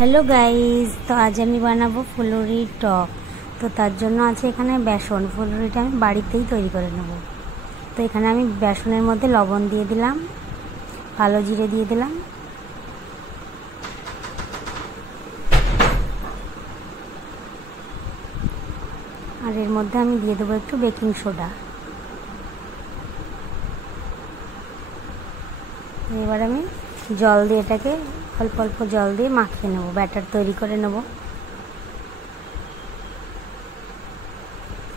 Hello guys, तो आज আমি বানাবো ফুলুরি টক। তো তার জন্য আছে এখানে বেসন। ফুলুরিটা আমি বাড়িতেই তৈরি করে নেব। তো এখানে আমি বেসনের মধ্যে লবণ দিয়ে দিলাম, কালো জিরে দিয়ে দিলাম, আর এর মধ্যে আমি দিয়ে দেবো একটু বেকিং সোডা। এবার আমি জল দিয়ে এটাকে অল্প অল্প জল দিয়ে মাখিয়ে নেব, ব্যাটার তৈরি করে নেব।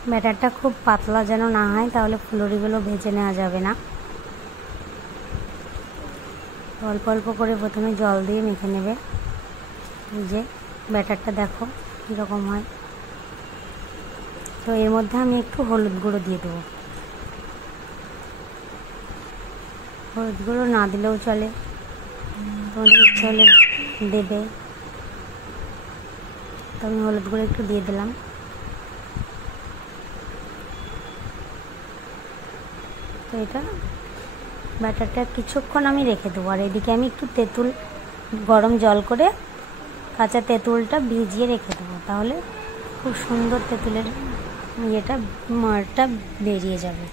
ব্যাটারটা খুব পাতলা যেন না হয়, তাহলে ফুলুরিগুলো ভেজে নেওয়া যাবে না। অল্প অল্প করে প্রথমে জল দিয়ে মেখে নেবে। এই যে ব্যাটারটা দেখো কীরকম হয়। তো এর মধ্যে আমি একটু হলুদ গুঁড়ো দিয়ে দেবো। হলুদ গুঁড়ো না দিলেও চলে, তোমাদের ইচ্ছে হলে দেবে। তো আমি হলুদ গুঁড়ো একটু দিয়ে দিলাম। তো এটা ব্যাটারটা কিছুক্ষণ আমি রেখে দেবো। আর এদিকে আমি একটু তেঁতুল গরম জল করে কাঁচা তেঁতুলটা ভিজিয়ে রেখে দেবো, তাহলে খুব সুন্দর তেঁতুলের মারটা বেরিয়ে যাবে।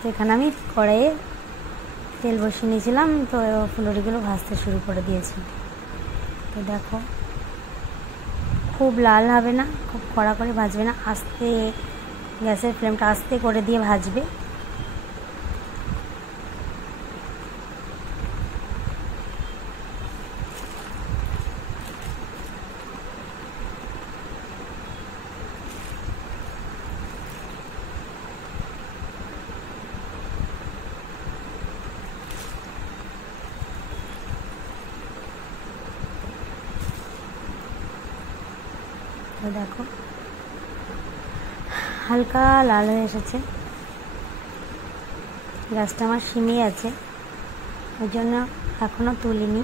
তো এখানে আমি কড়াইয়ে তেল বসিয়ে নিয়েছিলাম, তো ফুলুরিগুলো ভাজতে শুরু করে দিয়েছি। তো দেখো খুব লাল হবে না, খুব কড়া করে ভাজবে না, আস্তে গ্যাসের ফ্লেমটা আস্তে করে দিয়ে ভাজবে। তো দেখো হালকা লাল হয়ে এসেছে। গ্যাসটা আমার সিমই আছে, ওই জন্য এখনও তুলিনি।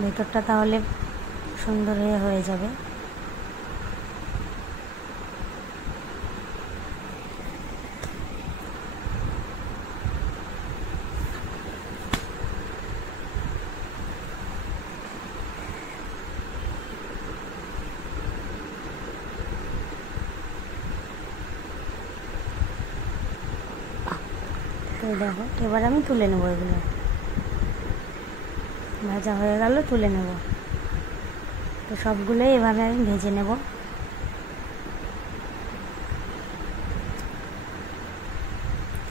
ভেতরটা তাহলে সুন্দর হয়ে যাবে। তো দেখো এবার আমি তুলে নেবো। এগুলো ভাজা হয়ে গেল, তুলে নেব। তো সবগুলোই এভাবে আমি ভেজে নেব।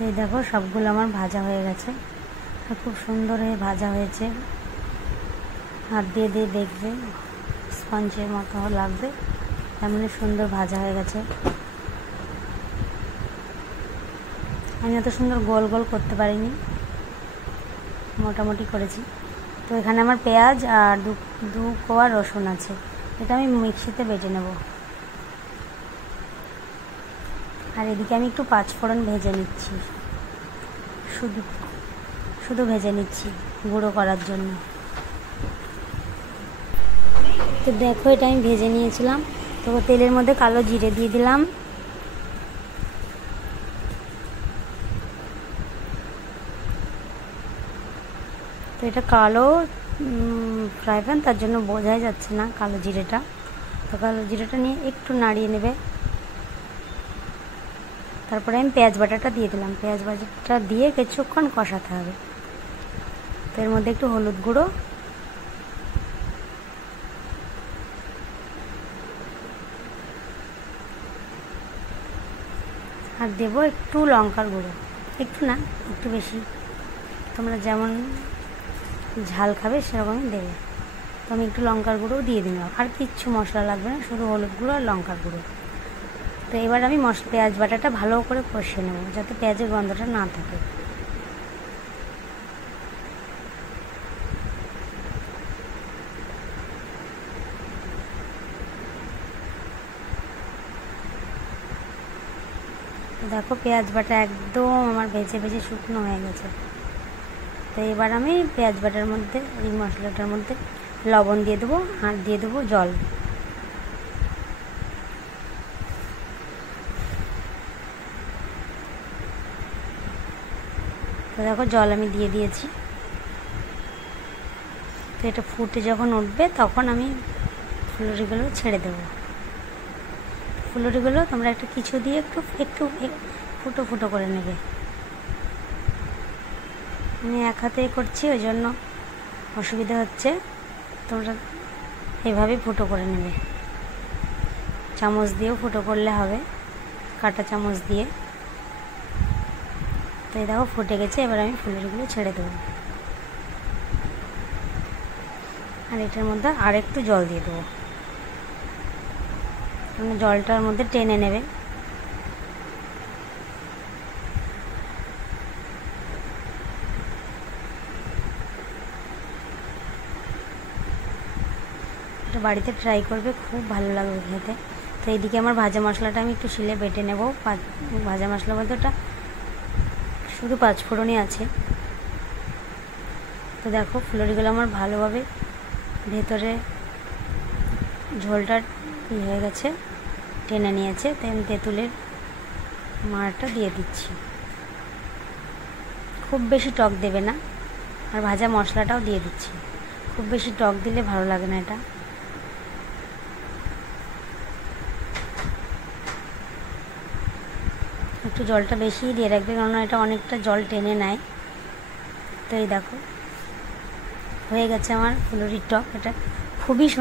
এই দেখো সবগুলো আমার ভাজা হয়ে গেছে, খুব সুন্দর হয়ে ভাজা হয়েছে। হাত দিয়ে দিয়ে দেখবে স্পঞ্জের মতো লাগবে, তেমনি সুন্দর ভাজা হয়ে গেছে। আমি এত সুন্দর গোল গোল করতে পারিনি, মোটামুটি করেছি। তো এখানে আমার পেঁয়াজ আর দু কোয়া রসুন আছে, এটা আমি মিক্সিতে বেটে নেব। আর এদিকে আমি একটু পাঁচফোড়ন ভেজে নিচ্ছি, শুধু ভেজে নিচ্ছি গুঁড়ো করার জন্য। তো দেখো এটা আমি ভেজে নিয়েছিলাম। তো তেলের মধ্যে কালো জিরে দিয়ে দিলাম, তো এটা কালো ফ্রাই প্যান, তার জন্য বোঝাই যাচ্ছে না কালো জিরেটা। তো কালো জিরেটা নিয়ে একটু নাড়িয়ে নেবে। তারপরে আমি পেঁয়াজ বাটাটা দিয়ে দিলাম। পেঁয়াজ বাটাটা দিয়ে কিছুক্ষণ কষাতে হবে। তো এর মধ্যে একটু হলুদ গুঁড়ো, আর দেবো একটু লঙ্কার গুঁড়ো, একটু না একটু বেশি, তোমরা যেমন ঝাল খাবে সেরকমই দেবে। তো আমি একটু লঙ্কার গুঁড়োও দিয়ে দিলাম। আর কিচ্ছু মশলা লাগবে না, শুধু হলুদ গুঁড়ো আর লঙ্কার গুঁড়ো। তো এবার আমি পেঁয়াজ বাটাটা ভালো করে কষিয়ে নেব, যাতে পেঁয়াজের গন্ধটা না থাকে। দেখো পেঁয়াজ বাটা একদম আমার ভেজে ভেজে শুকনো হয়ে গেছে। তো এবার আমি পেঁয়াজ বাটার মধ্যে এই মশলাটার মধ্যে লবণ দিয়ে দেবো আর দিয়ে দেবো জল। দেখো জল আমি দিয়ে দিয়েছি। তো এটা ফুটে যখন উঠবে তখন আমি ফুলুরিগুলো ছেড়ে দেবো। ফুলুরিগুলো তোমরা একটা কিছু দিয়ে একটু একটু ফুটো ফুটো করে নেবে। আমি এক হাতেই করছি, ওই জন্য অসুবিধা হচ্ছে। তোমরা এভাবেই ফুটো করে নেবে। চামচ দিয়েও ফুটো করলে হবে, কাঁটা চামচ দিয়ে। তো এই দেখো ফুটে গেছে। এবার আমি ফুলুরিগুলো ছেড়ে দেবো। আর এটার মধ্যে আর একটু জল দিয়ে দেবো, মানে জলটার মধ্যে টেনে নেবে। এটা বাড়িতে ট্রাই করবে, খুব ভালো লাগবে খেতে। তো এইদিকে আমার ভাজা মশলাটা আমি একটু শিলে বেটে নেব। ভাজা মশলা বলতে ওটা শুধু পাঁচফোড়নই আছে। তো দেখো ফুলুরিগুলো আমার ভালোভাবে ভেতরে ঝোলটা হয়ে গেছে, টেনে নিয়েছে। তাই আমি তেঁতুলের মাড়টা দিয়ে দিচ্ছি। খুব বেশি টক দেবে না। আর ভাজা মশলাটাও দিয়ে দিচ্ছি। খুব বেশি টক দিলে ভালো লাগে না এটা। একটু জলটা বেশিই দিয়ে রাখবে, কারণ এটা অনেকটা জল টেনে নেয়। তো এই দেখো হয়ে গেছে আমার ফুলুরির টক। এটা খুবই সুন্দর।